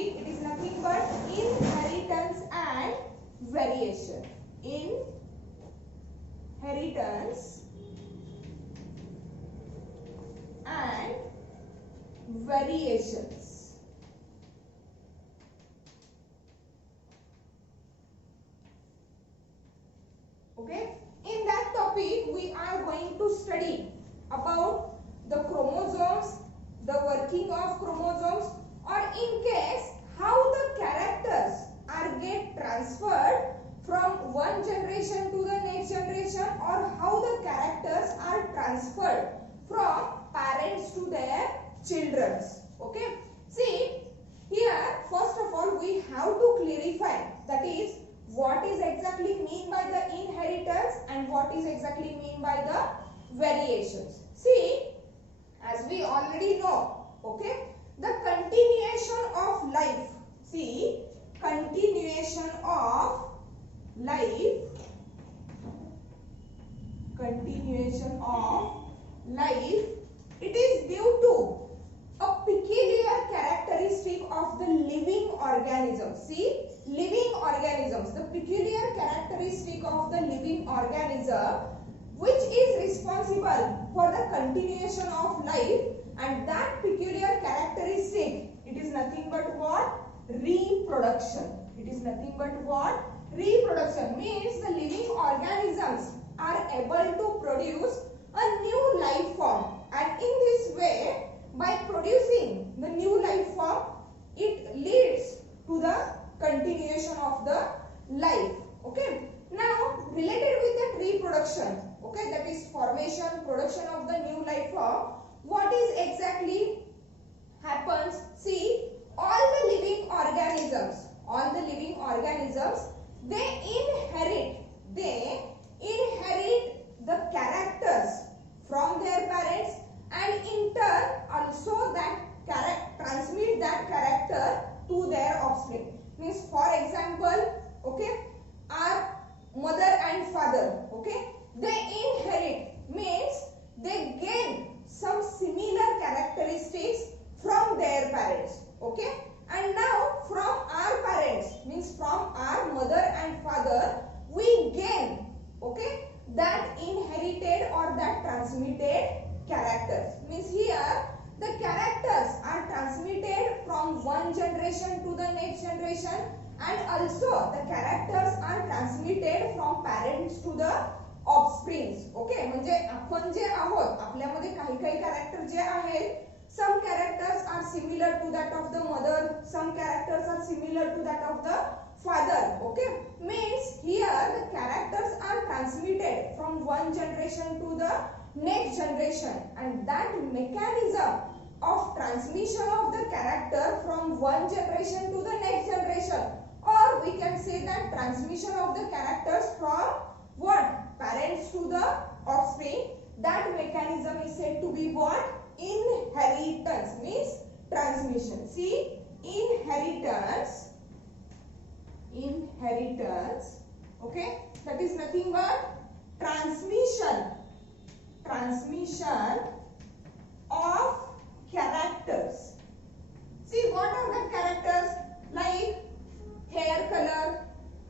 topic. It is nothing but inheritance and variation. Inheritance and variations. Okay. In that topic, we are going to study about the chromosomes, the working of chromosomes, or in case how the characters are get transferred from one generation to the next generation, or how the characters are transferred from parents to their children. Okay. See, here first of all we have to clarify, that is, what is exactly mean by the inheritance and what is exactly mean by the variations. See, as we already know, okay, the continuation of life. See, continuation of life, it is due to a peculiar characteristic of the living organism. See, living organisms, the peculiar characteristic of the living organism which is responsible for the continuation of life, and that peculiar characteristic, it is nothing but what? Reproduction. It is nothing but what? Reproduction. Means the living organisms are able to produce a new life form, and in this way, by producing the new life form, it leads to the continuation of the life. Okay. Now, related with that reproduction, okay, that is formation, production of the new life form, what is exactly happens? See, all the living organisms, they inherit the characters from their parents, and in turn also that transmit that character to their offspring. Means, for example, okay, our mother and father, okay, they inherit, means they gain some similar characteristics from their parents, okay, and now from our parents, means from our mother and father, we gain, okay, that inherited or that transmitted characters. Means here the characters are transmitted from one generation to the next generation, and also the characters are transmitted from parents to the offsprings. Okay, म्हणजे आपण जे आहोत, आपल्यामध्ये काही character जे आहेत, some characters are similar to that of the mother, some characters are similar to that of the father. Okay, means here the characters are transmitted from one generation to the next generation, and that mechanism of transmission of the character from one generation to the next generation, or we can say that transmission of the characters from what? Parents to the offspring, that mechanism is said to be what? Inheritance, means transmission. See, inheritance, okay, that is nothing but transmission of characters. See, what are the characters? Like hair color,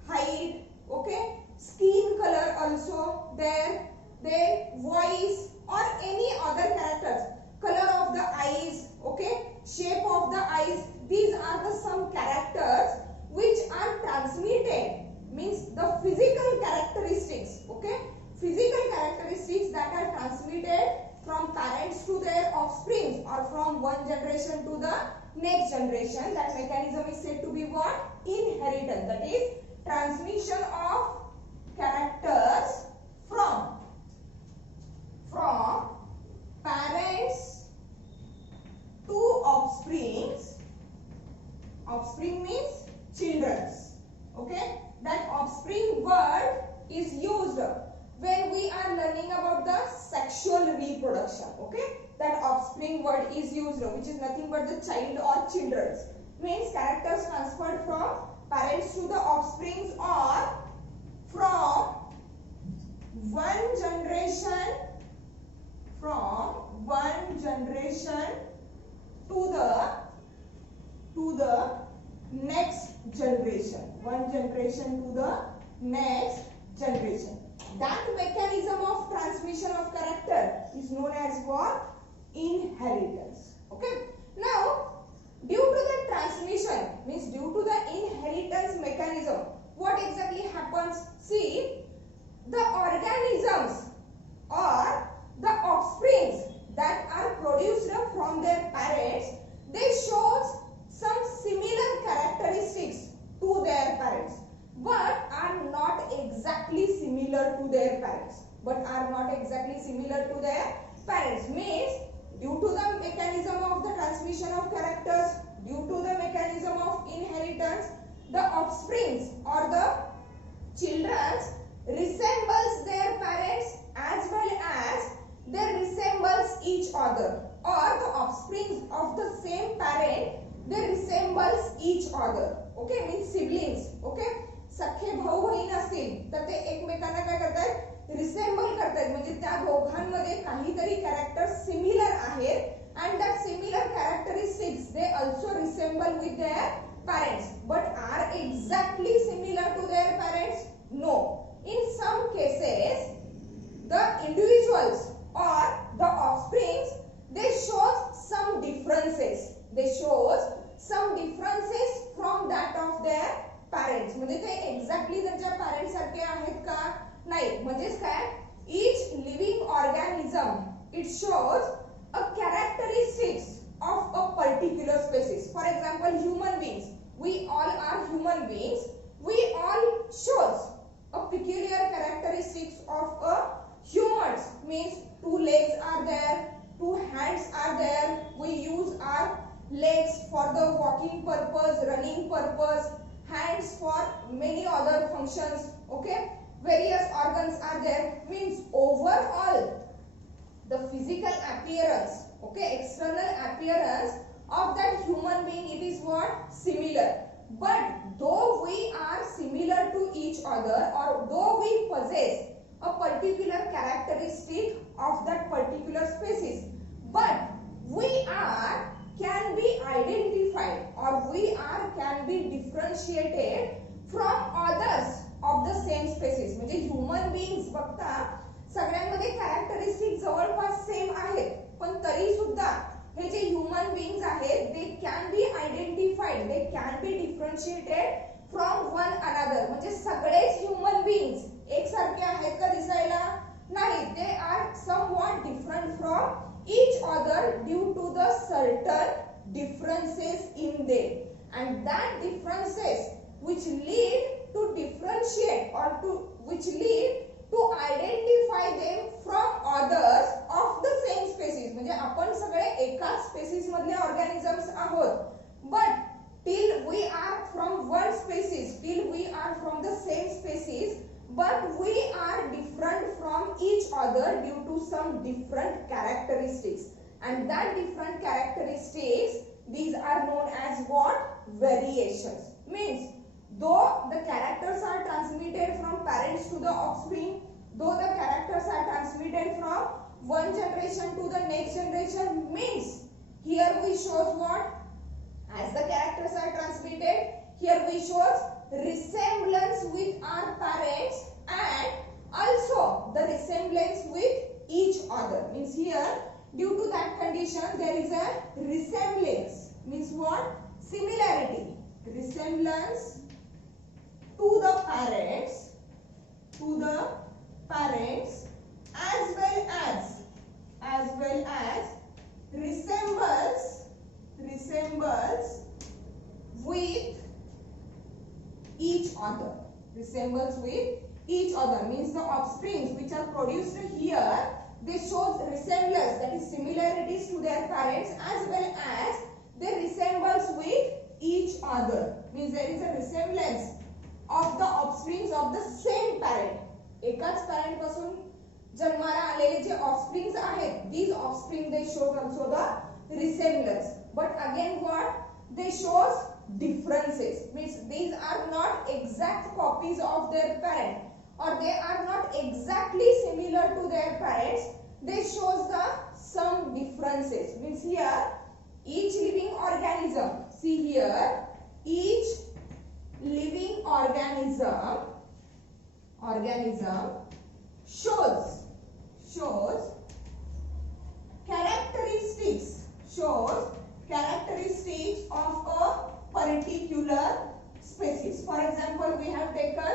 height, okay, skin color also there, then voice or any other characters, color of the eyes, okay, shape of the eyes. These are the some characters which are transmitted, means the physical characteristics, okay, physical characteristics that are transmitted from parents to their offspring or from one generation to the next generation. That mechanism is said to be what? Inheritance. That is transmission of characters from parents to offsprings. Offspring means children. Okay, that offspring word is used when we are learning about the sexual reproduction. Okay, that offspring word is used, which is nothing but the child or children. Means characters transferred from parents to the offsprings, or from one generation to the next generation. One generation to the next generation. That mechanism of transmission of character is known as what? Inheritance. Okay. Now, due to the transmission, means due to the inheritance mechanism, what exactly happens? See, the organisms or the offsprings that are produced from their parents, they shows some similar characteristics to their parents, but are not exactly similar to their parents. Means due to the mechanism of the transmission of characters, due to the mechanism of inheritance, the offsprings or the children resembles their parents as well as they resembles each other, or the offsprings of the same parent, they resembles each other. Okay, means siblings. Okay, सख्खे भाऊ बहीण असतील तर ते एकमेकांना काय करतात? Resemble करतात. म्हणजे त्या दोघांमध्ये काहीतरी कॅरेक्टर सिमिलर आहेत and that similar characteristics they also resemble with their parents, but are exactly similar to their parents? No. In some cases the individuals or the offsprings, they shows some differences. From that of their parents. म्हणजे ते exactly त्यांच्या parents सारखे आहेत का? नाही. म्हणजेच काय? each living organism it shows a characteristics of a particular species. For example, human beings. We all are human beings. We all shows a peculiar characteristics of a humans. Means two legs are there, two hands are there. We use our legs for the walking purpose, running purpose, hands for many other functions. Okay, various organs are there. Means overall the physical appearance, okay, external appearance of that human being, it is what? Similar. But though we are similar to each other, or though we possess a particular characteristic of that particular species, but we are can be identified or we are can be differentiated from others of the same species. म्हणजे human beings बघता सगळ्यांमध्ये characteristic जवळपास same आहेत, पण तरी सुद्धा हे जे human beings आहेत they can be identified, they can be differentiated from one another. म्हणजे सगळेच ह्युमन बीइंग्स एकसारखे आहेत का दिसायला? नाही. They are somewhat different from each other due to the certain differences in them, and that differences which lead to differentiate or to which lead to identify them from others of the same species. म्हणजे आपण सगळे एकाच species मधले organisms आहोत, but till we are from one species, till we are from the same species, but we are different from each other due to some different characteristics, and that different characteristics, these are known as what? Variations. Means though the characters are transmitted from parents to the offspring, though the characters are transmitted from one generation to the next generation, means here we shows what? As the characters are transmitted, here we shows resemblance with our parents and also the resemblance with each other. Means here due to that condition there is a resemblance. Means what? Similarity. Resemblance to the parents as well as resembles with each other. Resembles with each other means the offsprings which are produced here, they show resemblance, that is similarities to their parents, as well as they resembles with each other. Means there is a resemblance of the offsprings of the same parent. एकाच parent पासून जन्माला आलेले जे offsprings आहेत, these offspring they show also the resemblance. But again what? They shows differences. Means these are not exact copies of their parent, or they are not exactly similar to their parents. They shows the some differences. Means here each living organism, see here each living organism shows characteristics of a particular species. For example, we have taken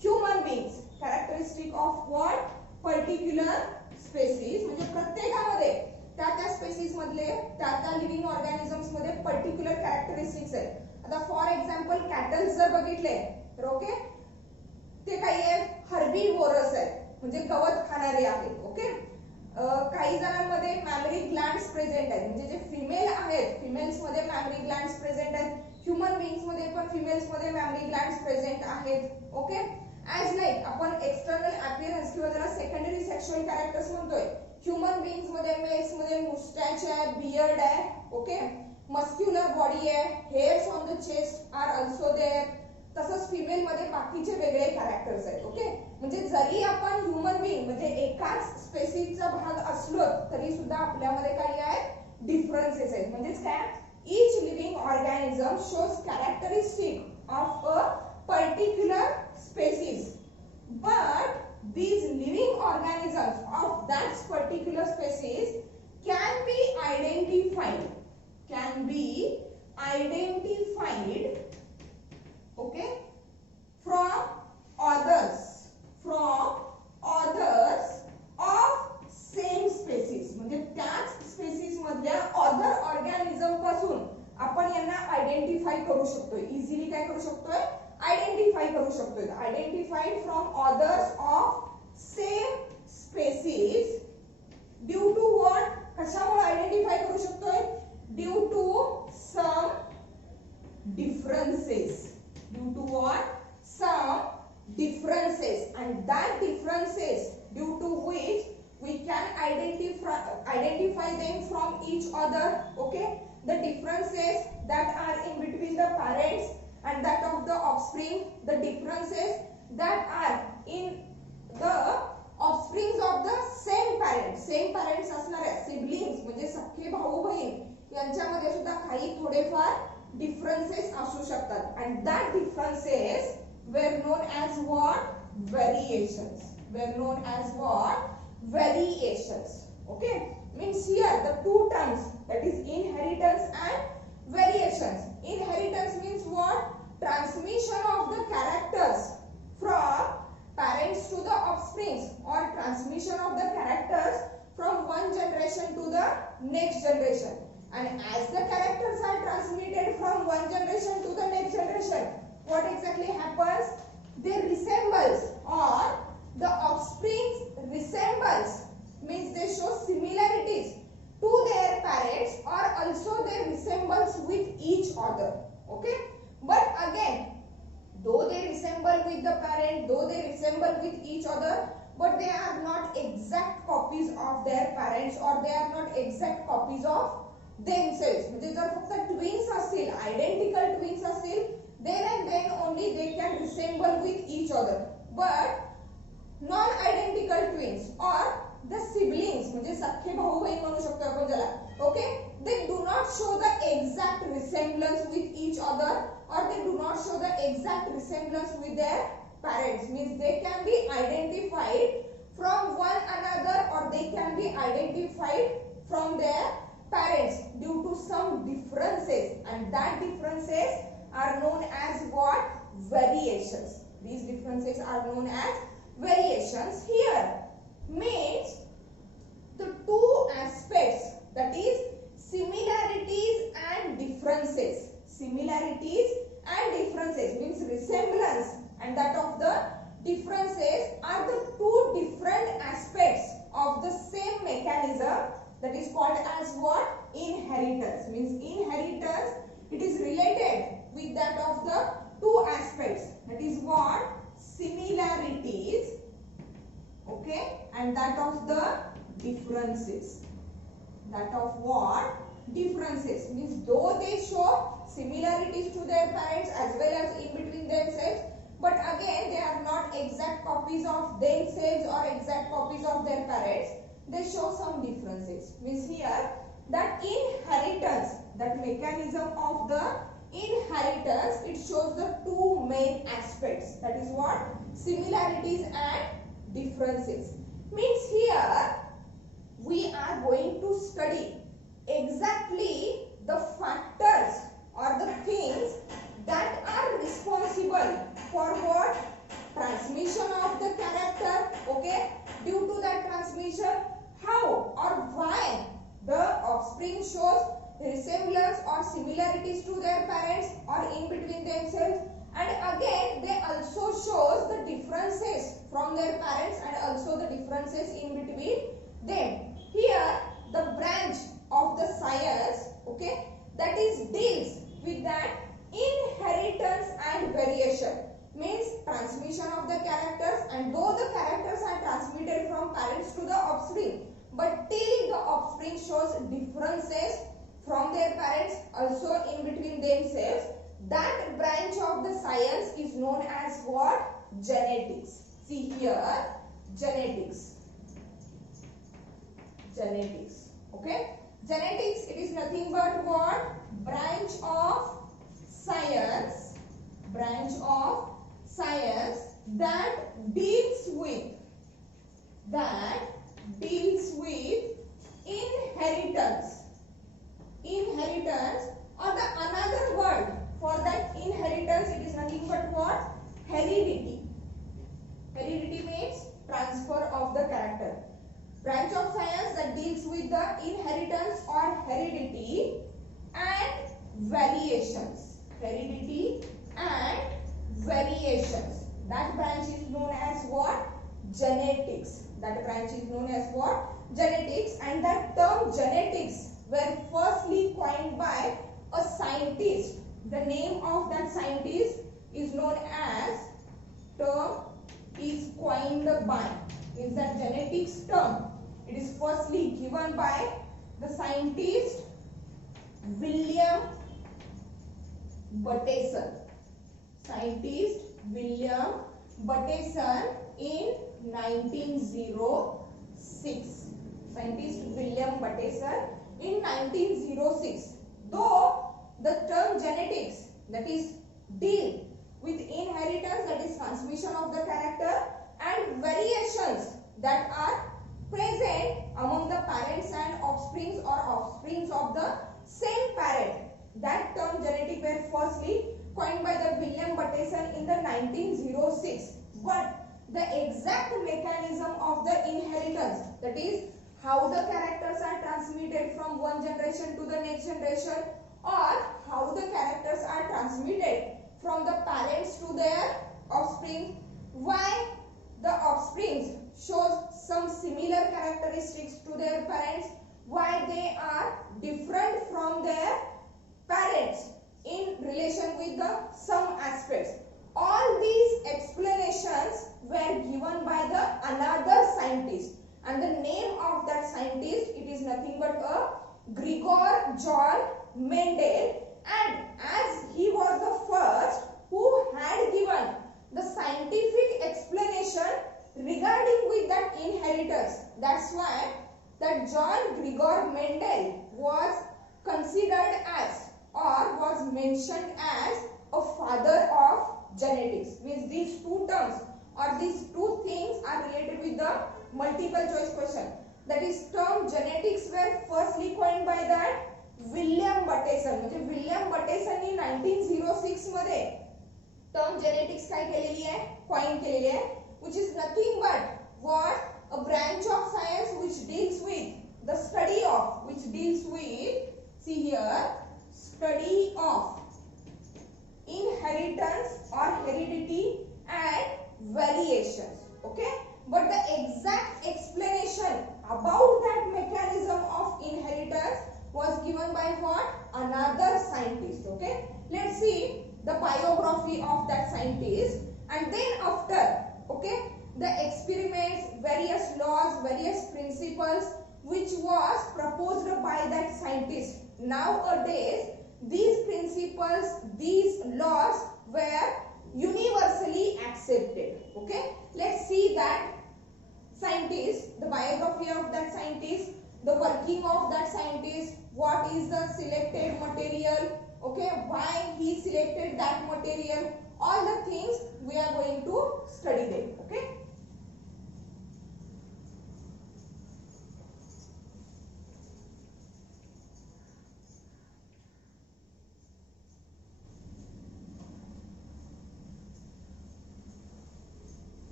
human beings. Characteristic of what? Particular species. म्हणजे प्रत्येकामध्ये त्या spaces मधले त्या living organisms मध्ये particular characteristics आहेत. आता for example cattles जर बघितले तर ओके ते काही आहे हर्बीवोरस आहेत म्हणजे गवत खाणारे आहेत. ओके काही जणांमध्ये मॅमरी ग्लँड्स प्रेझेंट आहेत म्हणजे जे फिमेल आहेत फिमेल्स मध्ये मॅमरी ग्लँड्स प्रेझेंट आहेत. ह्युमन बीइंग्स मध्ये पण फिमेल्स मध्ये मॅमरी ग्लँड्स प्रेझेंट आहेत. ओके ॲज लाईक आपण एक्सटर्नल अपीअरन्स किंवा ज्याला सेकंडरी सेक्शुअल कॅरेक्टर्स म्हणतोय ह्युमन बीइंग्स मध्ये मेल्स मध्ये मुस्टॅच आहे बियर्ड आहे. ओके मस्क्युलर बॉडी आहे hairs on the chest are also there. तसंच फिमेल मध्ये बाकीचे वेगळे कॅरेक्टर्स आहेत. ओके म्हणजे जरी आपण ह्युमन बीइंग म्हणजे एकाच स्पेसिसचा भाग असलो तरी सुद्धा आपल्यामध्ये काही आहेत डिफरन्सेस आहेत. म्हणजेच काय each living organism shows characteristic of a particular species but these living organisms of that particular species can be identified okay from others of same species. म्हणजे त्याच स्पेसिस मधल्या अदर ऑर्गॅनिझम पासून आपण यांना आयडेंटिफाय करू शकतोय. इझिली काय करू शकतोय आयडेंटिफाय करू शकतोय. Identified from others of same species due to what कशामुळे आयडेंटिफाय करू शकतोय due to some differences and that differences due to which we can identify them from each other. Okay the differences that are in between the parents and that of the offspring, the differences that are in the offsprings of the same parents असणारे siblings म्हणजे सख्खे भाऊ बहीण यांच्यामध्ये सुद्धा काही थोडेफार differences असू शकतात and that differences were known as what variations. Okay means here the two terms that is inheritance and variations. Inheritance means what transmission of the characters from parents to the offsprings or transmission of the characters from one generation to the next generation. And as the characters are transmitted from one generation to the next generation, what exactly happens? They resembles or the offsprings resembles means they show similarities to their parents or also they resembles with each other. Okay, but again though they resemble with the parent, though they resemble with each other, but they are not exact copies of their parents or they are not exact copies of themselves. म्हणजे जर फक्त twins असतील identical twins असतील then and then only they can resemble with each other but non identical twins or the siblings म्हणजे सख्खे भाऊ बहीण म्हणू शकतो आपण ज्याला. Okay they do not show the exact resemblance with each other or they do not show the exact resemblance with their parents. Means they can be identified from one another or they can be identified from their parents due to some differences and that differences are known as what variations. These differences are known as variations. Here means the two aspects that is similarities and differences. Similarities and differences means resemblance and that of the differences are the two different aspects of the same mechanism that is called as what inheritance. Means inheritance it is related with that of the two aspects that is what similarities okay and that of the differences. That of what differences means though they show similarities to their parents as well as in between themselves but again they are not exact copies of themselves or exact copies of their parents. They show some differences. Means here that inheritance, that mechanism of the inheritance main aspects. That is what? Similarities and differences. Means here we are going to study exactly the factors or the things that are responsible for what? Transmission of the character. Okay. Due to that transmission, how or why the offspring shows resemblance or similarities to their parents or in between themselves, and again they also shows the differences from their parents and also the differences in between them. Here the branch of the science, okay, that is deals with that inheritance and variation, means transmission of the characters, and though the characters are transmitted from parents to the offspring, but till the offspring shows differences from their parents also in between themselves, that branch of the science is known as what? Genetics. See here, genetics. Genetics. Okay. Genetics, it is nothing but what? Branch of science. Branch of science that deals with inheritance. Inheritance, or the another word for that inheritance, it is nothing but what? Heredity. Heredity means transfer of the character. Branch of science that deals with the inheritance or heredity and variations. Heredity and variations. That branch is known as what? Genetics. That branch is known as what? Genetics. And that term genetics were firstly coined by a scientist. The name of that scientist is known as, term is coined by, is that genetics term. It is firstly given by the scientist William Bateson. Scientist William Bateson in 1906. Scientist William Bateson in 1906. Though the term genetics, that is deal with inheritance, that is transmission of the character, and variations that are present among the parents and offsprings or offsprings of the same parent. That term genetic were firstly coined by the William Bateson in the 1906. But the exact mechanism of the inheritance, that is how the characters are transmitted from one generation to the next generation, or how the characters are transmitted from the parents to their offspring, why the offsprings shows some similar characteristics to their parents, why they are different from their parents in relation with the some aspects. All these explanations were given by the another scientist, and the name of that scientist, it is nothing but a Gregor John Mendel, and as he was the first who had given the scientific explanation regarding with that inheritance, that's why that John Gregor Mendel was considered as or was mentioned as a father of genetics. Means these two terms or these two things are related with the multiple choice question. That is term genetics were firstly coined by that William Bateson. म्हणजे William बटेसननी 1906 मध्ये term genetics काय केलेली आहे? Coin केलेली आहे, which is nothing but what? A branch of science which deals with the study of, which deals with, see here, study of inheritance or heredity and variations. Okay, but the exact explanation about that mechanism of inheritance was given by what? Another scientist. Okay, let's see the biography of that scientist, and then after, okay, the experiments, various laws, various principles which was proposed by that scientist. Nowadays these principles, these laws were universally accepted. Okay, let's see that scientist, the biography of that scientist, the working of that scientist, what is the selected material, okay, why he selected that material, all the things we are going to study them, okay.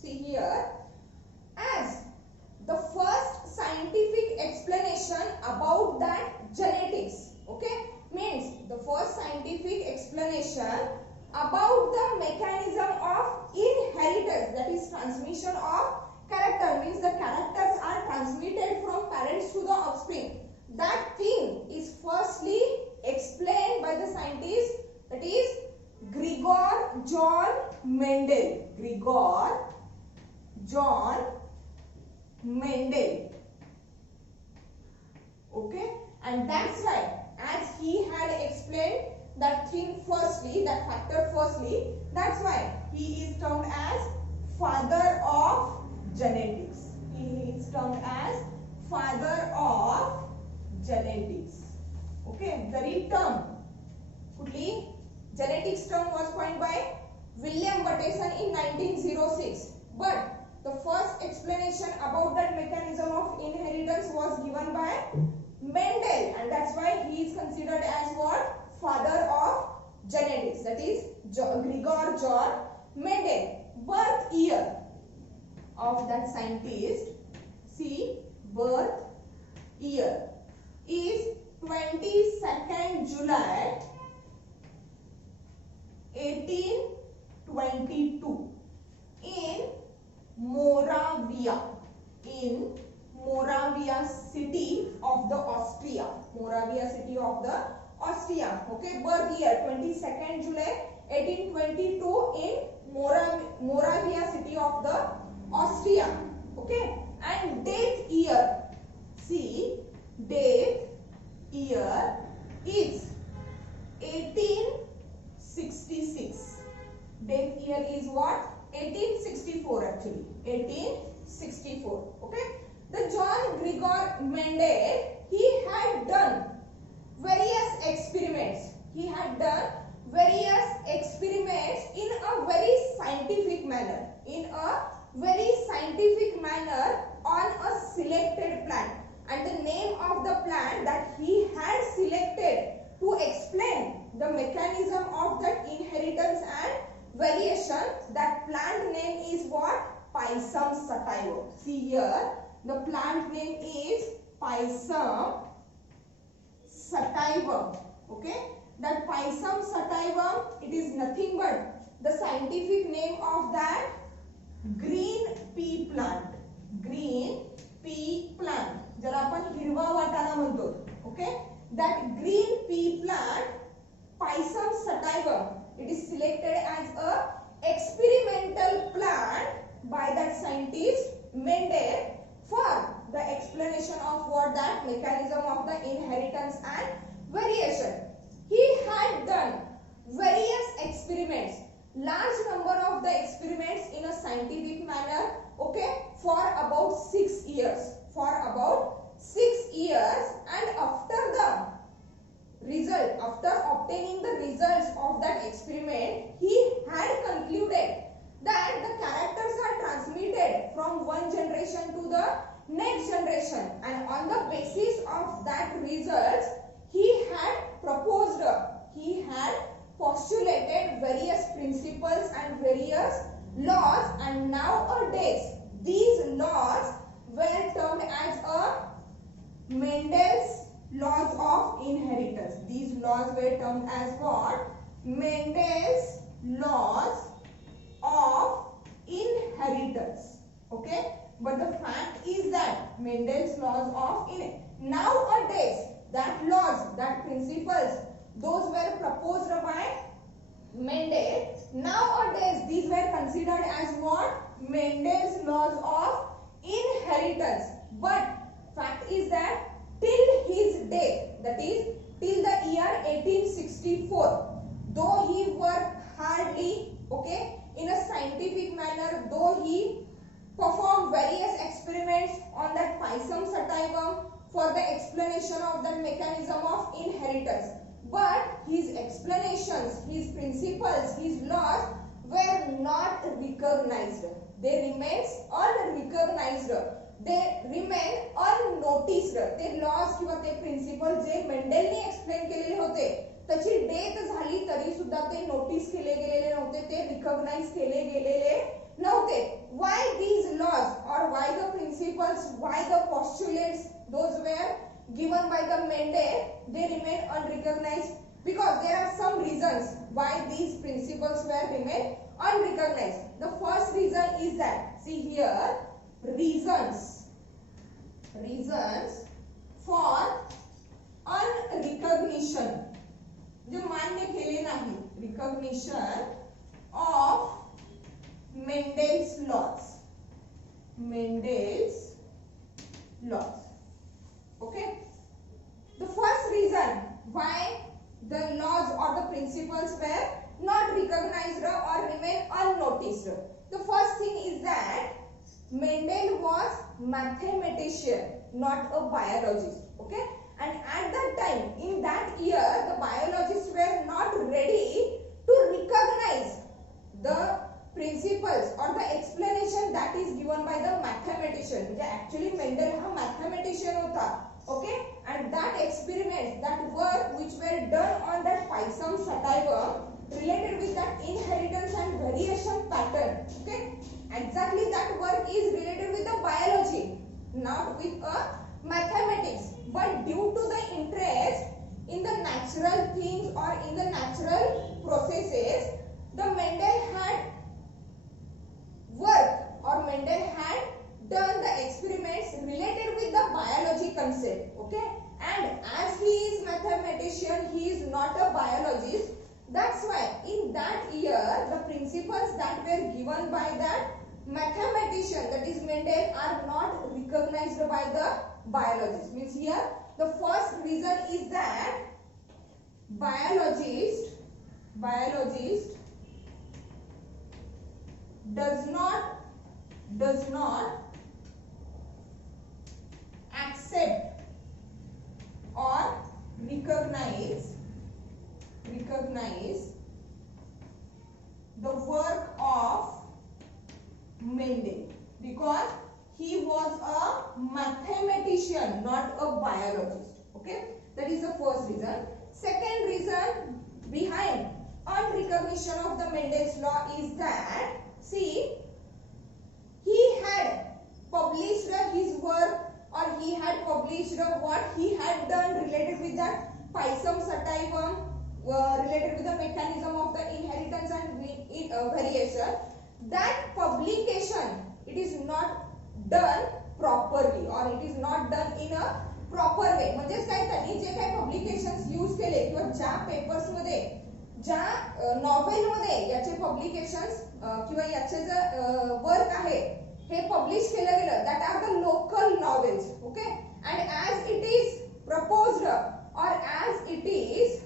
See here, as the first scientific explanation about that genetics, okay, means the first scientific explanation about the mechanism of inheritance, that is transmission of character, means the characters are transmitted from parents to the offspring. That thing is firstly explained by the scientist, that is Gregor John Mendel. Gregor John Mendel, okay, and that's why, as he had explained that thing firstly, that factor firstly, that's why he is termed as father of genetics. He is termed as father of genetics, okay. Very term, कुठली genetics term was coined by William Watson in 1906, but the first explanation about that mechanism of inheritance was given by Mendel, and that's why he is considered as what? Father of genetics, that is Gregor John Mendel. Birth year of that scientist, see, birth year is 22nd July 1822 in Moravia, city of the Austria. Moravia city of the Austria. Okay, birth year 22nd July 1822 in Moravia city of the Austria. Okay, and death year. See, death year is 1866. Death year is what? 1864 actually. 1864. Okay. The John Gregor Mendel, he had done various experiments. He had done various experiments in a very scientific manner. On a selected plant. And the name of the plant that he had selected to explain the mechanism of that inheritance and variation, that plant name is what? Pisum sativum. See here, the plant name is Pisum sativum. Okay, that Pisum sativum, it is nothing but the scientific name of that green pea plant. Green pea plant, ज्याला आपण हिरवा वाटाणा म्हणतो. Okay, that green pea plant, Pisum sativum, it is selected as a experimental plant by that scientist Mendel for the explanation of what that mechanism of the inheritance and variation. He had done various experiments, large number of the experiments in a scientific manner, okay, for about 6 years. And after obtaining the results of that experiment, he had concluded that the characters are transmitted from one generation to the next generation, and on the basis of that results, he had postulated various principles and various laws, and nowadays these laws were termed as Mendel's laws of inheritance. These laws were termed as what? Mendel's laws of inheritance. Okay, but the fact is that Mendel's laws of inheritance, nowadays that laws, that principles, those were proposed by Mendel. Nowadays these were considered as what? Mendel's laws of inheritance. But fact is that till his death, that is till the year 1864, though he worked hardly, okay, in a scientific manner, though he performed various experiments on that Pisum sativum for the explanation of the mechanism of inheritance. But his explanations, his principles, his laws were not recognized. They remain unrecognized. They remain unnoticed. ते laws किंवा ते principles जे मेंडेलने explain केलेले होते त्याची death झाली तरी सुद्धा ते नोटीस केले गेलेले नव्हते, ते रिकॉग्नाइज केले गेलेले नव्हते. Why these laws or why the principles, why the postulates, those were given by the Mendel, they remain unrecognized? Because there are some reasons why these principles were remain unrecognized. The first reason is that, see here, reasons for unrecognition, जो मान्य केले नाही, recognition of Mendel's laws. Okay. The first reason why the laws or the principles were not recognized or remain unnoticed. The first thing is that Mendel was mathematician, not a biologist. Okay. And at that time, in that year, the biologists were not ready to recognize the principles or the explanation that is given by the mathematician. Actually, Mendel ha mathematician hota. Okay, and that experiments, that work which were done on that Pisum sativum related with that inheritance and variation pattern. Okay, exactly that work is related with the biology, not with mathematics. But due to the interest in the natural things or in the natural processes, the Mendel had worked or Mendel had done the experiments related with the biology concept. Okay, and as he is mathematician, he is not a biologist. That's why in that year the principles that were given by that mathematician, that is Mendel, are not recognized by the biologist. Means here the first reason is that biologist does not accept or recognize the work of Mendel because he was a mathematician, not a biologist. Okay, that is the first reason. Second reason behind unrecognition of the Mendel's law is that, see, he had published his work or he had published what he had done related with that Pisum sativum, related with the mechanism of the inheritance and variation. That publication, it is not done properly or it is not done in a proper way. म्हणजे काय त्यांनी जे काही publications use केले किंवा ज्या papers मध्ये, ज्या novel मध्ये याचे पब्लिकेशन्स किंवा याचे जे वर्क आहे हे पब्लिश केलं गेलं, that are the local novels. Okay, and as it is proposed or as it is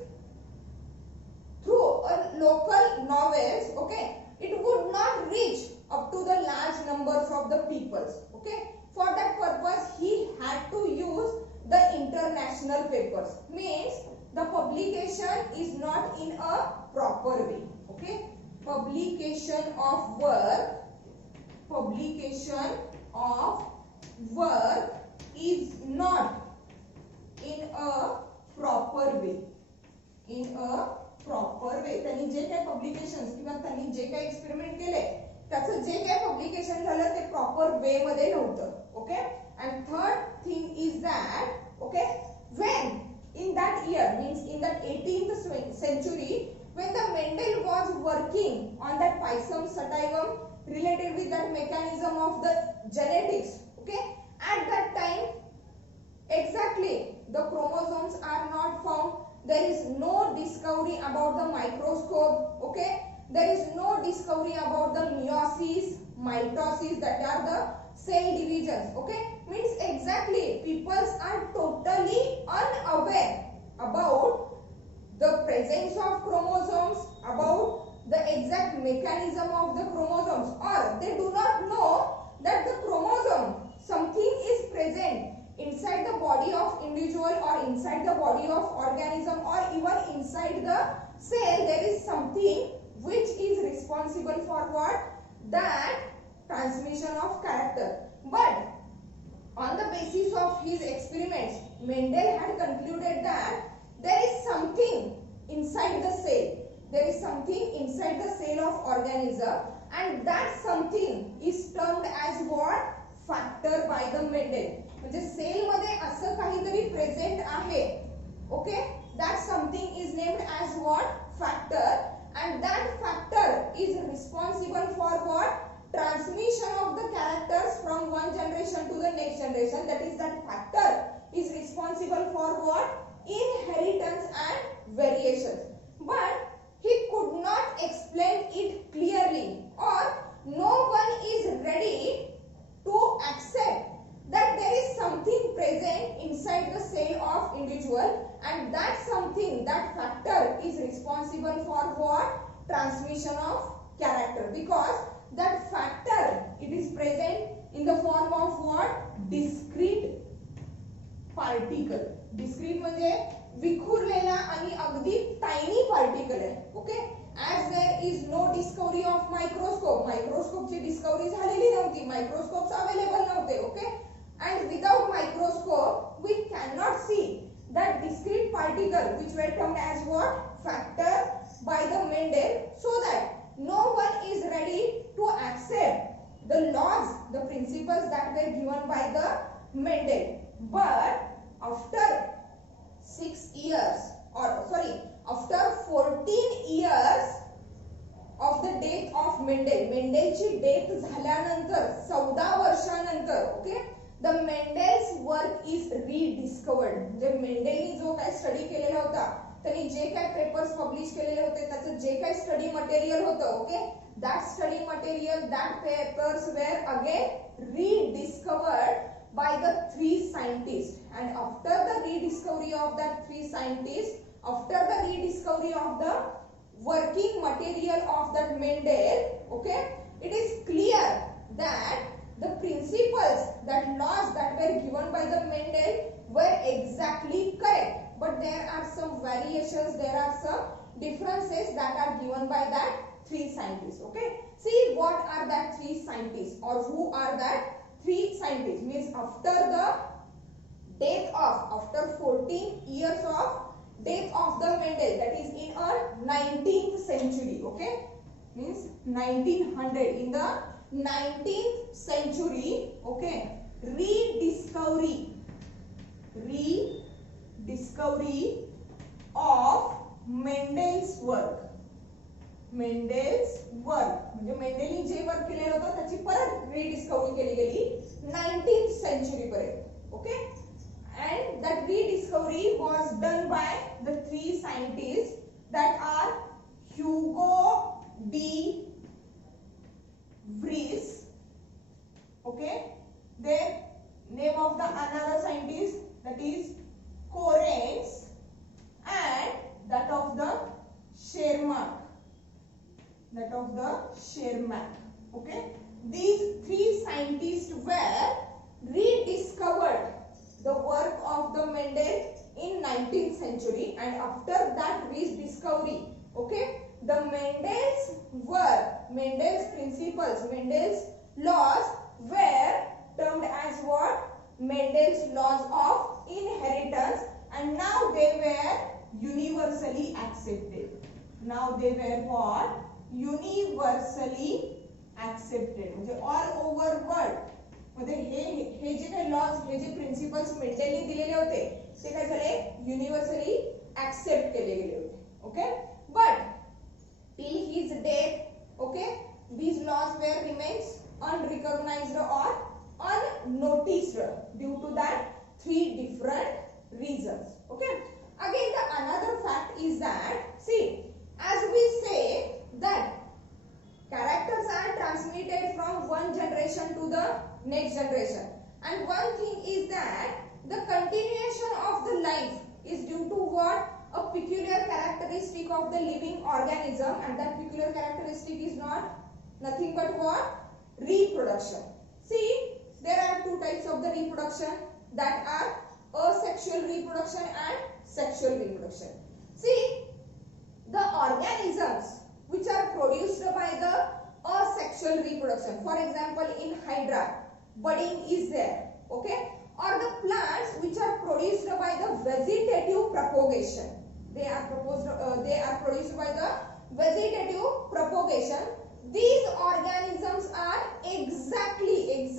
through local novels, okay, it would not reach up to the large numbers of the peoples. Okay, for that purpose he had to use the international papers. Means the publication is not in a proper way. Okay, publication of work is not in a proper way. त्यांनी जे काही publications किंवा त्यांनी जे काही experiment केले त्याचं जे काही publication झालं ते प्रॉपर वे मध्ये नव्हतं. Okay, and third thing is that, okay, when in that year, means in the 18th century, when the Mendel was working on that Pisum sativum related with that mechanism of the genetics, okay, at that time exactly the chromosomes are not found. There is no discovery about the microscope. Okay, there is no discovery about the meiosis, mitosis, that are the cell divisions. Okay, means exactly people are totally unaware about the presence of chromosomes, about the exact mechanism of the chromosomes, or they do not know that the chromosome, something is present inside the body of individual or inside the body of organism or even inside the cell. There is something which is responsible for what? That transmission of character. But on the basis of his experiments, Mendel had concluded that there is something inside the cell. There is something inside the cell of organism, and that something is termed as what? Factor by the Mendel. म्हणजे cell मध्ये असं काहीतरी present आहे. Okay, that something is named as what? Factor, and that factor is responsible for what? Transmission of the characters from one generation to the next generation. That is, that factor is responsible for what? Inheritance and variations. But he could not explain it clearly, or no one is ready to accept that there is something present inside the cell of individual, and that something, that factor is responsible for what? Transmission of character, because that factor, it is present in the form of what? Discrete particle. Discrete म्हणजे विखुरलेला आणि अगदी tiny particle आहे. Okay, as there is no discovery of microscope, मायक्रोस्कोपची discovery झालेली नव्हती, microscopes available नव्हते. Okay, and without microscope we cannot see that discrete particle which were termed as what? Factor by the Mendel, so that no one is ready to accept the laws, the principles that were given by the Mendel. But after 6 years, or sorry, after 14 years of the death of Mendel, मेंडेलची death झाल्यानंतर 14 वर्षानंतर, okay, the Mendel's work is rediscovered. म्हणजे मेंडेलनी जो काय study केलेला होता, त्यांनी जे काय पेपर्स पब्लिश केलेले होते, त्याचं जे काय स्टडी मटेरियल होतं, okay, that study material, that papers were again rediscovered by the 3 scientists. And after the rediscovery of that 3 scientists, after the rediscovery of the working material of that Mendel, okay, it is clear that the principles, that laws that were given by the Mendel were exactly correct, but there are some variations, there are some differences that are given by that 3 scientists. Okay, see what are that 3 scientists, or who are that 3 scientists. Means after the death of, after 14 years of death of the Mendel, that is in our 19th century. Okay, means 1900, in the 19th century, okay, rediscovery of Mendel's work. Mendel's work म्हणजे मेंडेलनी जे work केलेलं होतं त्याची परत rediscovery केली गेली 19th century पर्यंत. Okay, and that rediscovery was done by the 3 scientists that are Hugo de Vries. Okay, then name of the another scientist, that is Correns, and that of the Schermat. Okay, these 3 scientists were rediscovered the work of the Mendel in 19th century, and after that rediscovery, okay, the Mendel's work, Mendel's principles, Mendel's laws were termed as what? Mendel's laws of inheritance, and now they were universally accepted. Now they were what? Universally accepted. म्हणजे all over world मध्ये हे जे काही laws, हे जे principles मेंडेलनी दिलेले होते ते काय झाले? Universally accept केले गेले होते. Okay, but till his death, okay, these laws were remains unrecognized or unnoticed due to that 3 different reasons. Okay, again the another fact is that, see, as we say that characters are transmitted from one generation to the next generation, and one thing is that the continuation of the life is due to what? a peculiar characteristic of the living organism, and that peculiar characteristic is nothing but what? Reproduction. See, there are two types of the reproduction, that are asexual reproduction and sexual reproduction. See, the organisms which are produced by the asexual reproduction, for example in Hydra, budding is there, okay, or the plants which are produced by the vegetative propagation. They are produced by the vegetative propagation. These organisms are exactly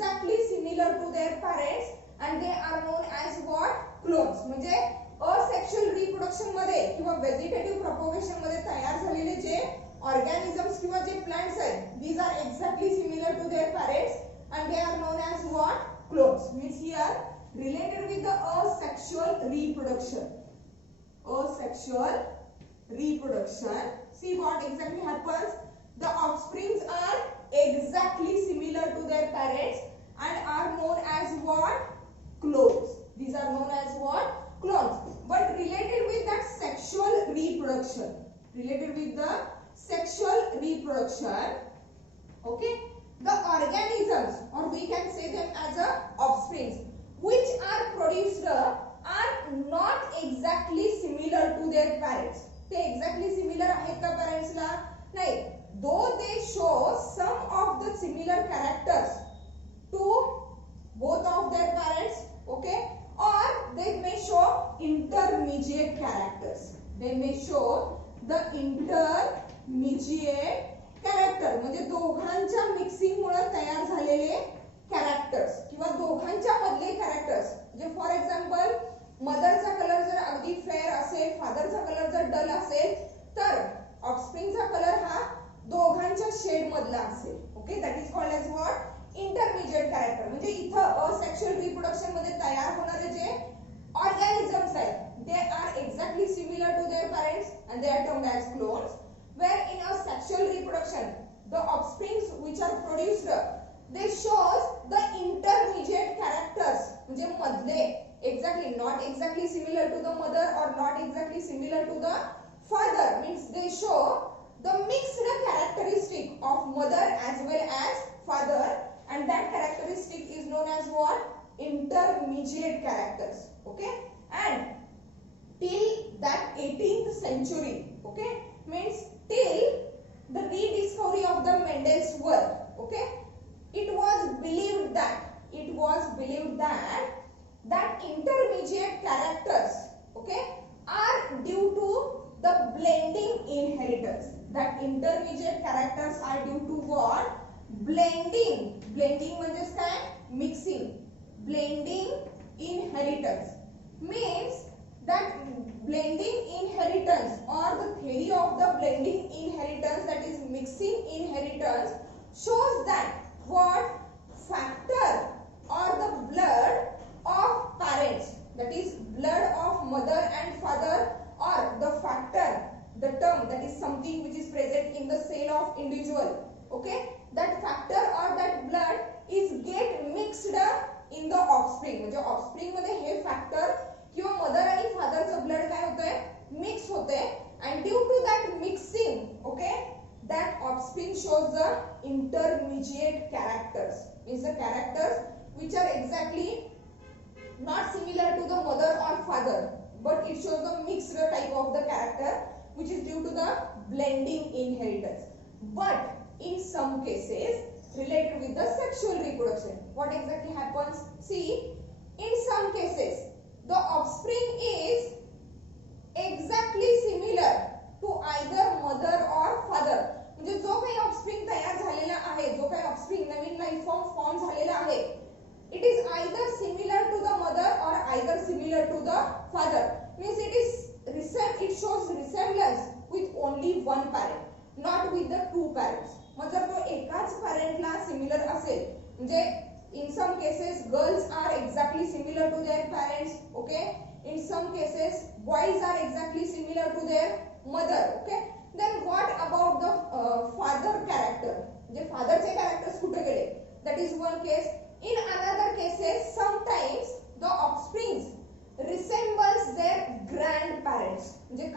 similar to their parents, and they are known as what? Clones. म्हणजे asexual reproduction मध्ये किंवा vegetative propagation मध्ये तयार झालेले जे organisms किंवा जे plants आहेत, these are exactly similar to their parents and they are known as what? Clones. Means here related with the asexual reproduction. Asexual reproduction. See what exactly happens? The offsprings are exactly similar to their parents and are known as what? Clones. These are known as what? Clones. But related with that sexual reproduction. Related with the sexual reproduction. Okay. The organisms, or we can say them as a offsprings, which are produced are not exactly similar to their parents. ते exactly similar आहेत का parents ला? नाही. Though they show some of the similar characters to both of their parents, okay, or they may show intermediate characters. They may show the intermediate character, म्हणजे दोघांच्या mixing मुळे तयार झालेले characters किंवा दोघांच्या मधले कॅरेक्टर्स. म्हणजे फॉर एक्झाम्पल मदरचा कलर जर अगदी फेअर असेल, फादरचा कलर जर डल असेल, तर ऑफस्प्रिंगचा कलर हा दोघांच्या शेड मधला असेल. Okay, that is called as what? Intermediate character. म्हणजे इथं असेक्सुअल रिप्रोडक्शन मध्ये तयार होणारे जे ऑर्गॅनिझम्स आहेत, they are exactly similar to their parents and they are termed as clones. Where in a sexual reproduction, the offsprings which are produced, they shows the intermediate characters. म्हणजे मधले exactly not exactly similar to the mother or not exactly similar to the father, means they show the mixed characteristic of mother as well as father, and that characteristic is known as what? Intermediate characters. Okay, and till that 18th century, okay, means till the rediscovery of the Mendel's work, okay, it was believed that intermediate characters, okay, are due to the blending inheritance. That intermediate characters are due to what? Blending. Blending म्हणजे काय? Mixing. Blending inheritance means that blending inheritance, or the theory of the blending inheritance, that is mixing inheritance, shows that what? Factor or the blood of parents, that is blood of mother and father, or the factor, the term, that is something which is present in the cell of individual, okay, that factor or that blood is get mixed in the offspring. म्हणजे offspring मध्ये हे factor किंवा mother आणि फादरचं blood काय होतंय? Mix होते, and due to that mixing, okay, that offspring shows the intermediate characters. Means the characters which are exactly not similar to the mother or father, but it shows the mixed type of the character which is due to the blending inheritance. But in some cases related with the sexual reproduction, what exactly happens? See, in some cases the offspring is exactly similar to either mother or father. म्हणजे जो काही offspring तयार झालेला आहे, जो काही offspring नवीन life form झालेला आहे, it is either similar to the mother or either similar to the father. Means it shows resemblance with only one parent, not with the two parents. मग जर तो एकाच पॅरेंटला सिमिलर असेल, म्हणजे in some cases girls are exactly similar to their parents, okay, in some cases boys are exactly similar to their mother, okay, then what about the father character? म्हणजे फादरचे characters कुठे गेले? That is one case. In another cases sometimes the offsprings resembles their grandparents. म्हणजे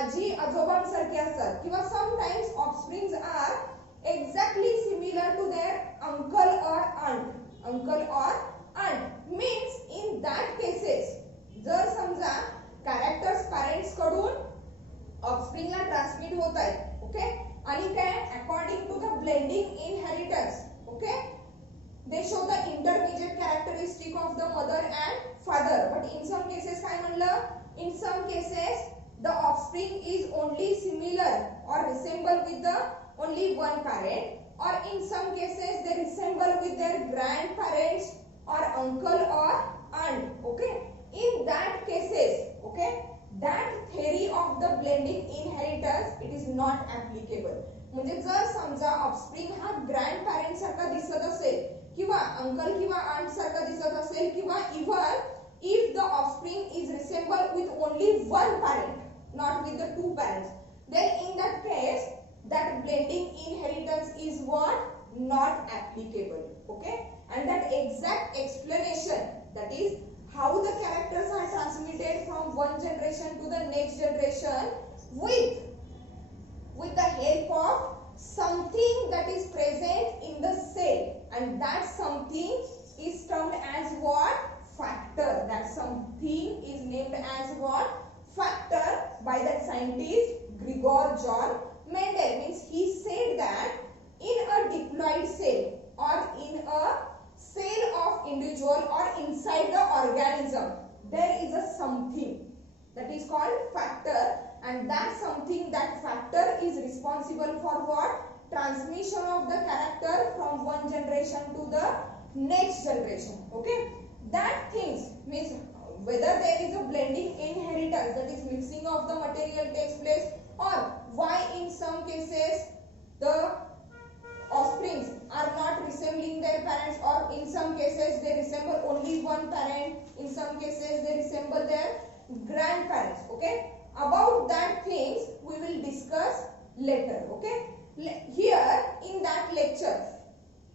आजी आजोबांसारखे असतात किंवा sometimes offsprings are exactly similar to their uncle or aunt means in that cases जर समजा कॅरेक्टर्स पॅरेंट्स कडून ऑफस्प्रिंगला ट्रान्समिट होत आहेत ओके आणि काय according to the blending inheritance okay they show the intermediate characteristic of the mother and father but in some cases काय म्हणलं in some cases the offspring is only similar or resemble with the only one parent or in some cases they resemble with their grandparents or uncle or aunt okay in that cases okay that theory of the blending inheritance it is not applicable म्हणजे जर समजा offspring हा grand parent सारखा दिसत असेल किंवा uncle किंवा aunt सारखा दिसत असेल किंवा even if the offspring is resemble with only one parent not with the two parents then in that case that blending inheritance is what not applicable okay and that exact explanation that is how the characters are transmitted from one generation to the next generation with the help of something that is present in the cell and that something is termed as what factor that something is named as what factor by that scientist Gregor John Mendel means he said that in a diploid cell or in a cell of individual or inside the organism there is a something that is called factor and that something that factor is responsible for what transmission of the character from one generation to the next generation okay that things means whether there is a blending inheritance that is mixing of the material takes place or why in some cases the offsprings are not resembling their parents or in some cases they resemble only one parent in some cases they resemble their grandparents okay about that things we will discuss later okay here in that lecture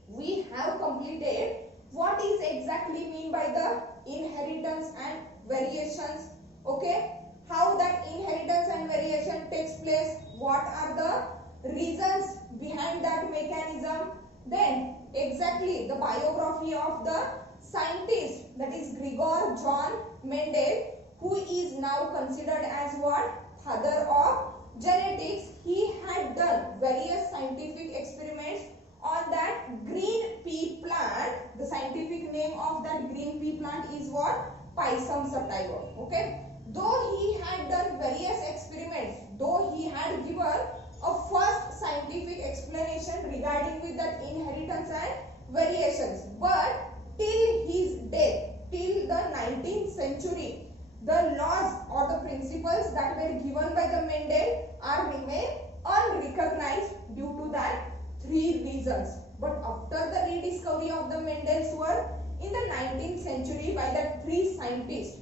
we have completed what is exactly mean by the inheritance and variations okay how that inheritance and variation takes place what are the reasons behind that mechanism then exactly the biography of the scientist that is Gregor John Mendel who is now considered as what father of genetics he had done various scientific experiments on that green pea plant the scientific name of that green pea plant is what Pisum sativa okay though he had done various experiments though he had given a first scientific explanation regarding with that inheritance and variations but till his death till the 19th century the laws or the principles that were given by the Mendel are remain unrecognized due to that three reasons but after the rediscovery of the Mendel's work in the 19th century by the three scientists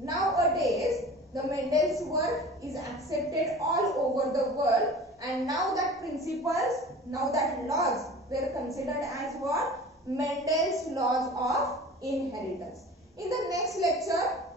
nowadays the Mendel's work is accepted all over the world and now that principles now that laws were considered as what Mendel's laws of inheritance in the next lecture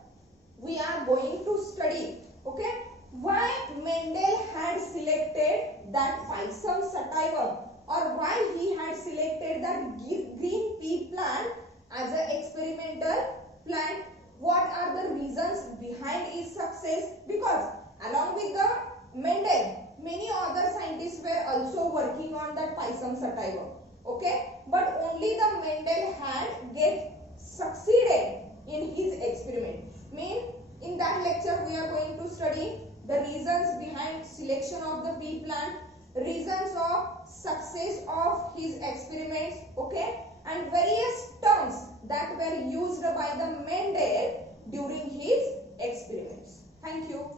we are going to study okay why Mendel had selected that Pisum sativum or why he had selected that green pea plant as an experimental plant what are the reasons behind its success because along with the Mendel many other scientists were also working on that Pisum sativum okay but only the Mendel had get succeeded in his experiment in that lecture we are going to study the reasons behind selection of the pea plant reasons of success of his experiments okay and various terms that were used by the Mendel during his experiments thank you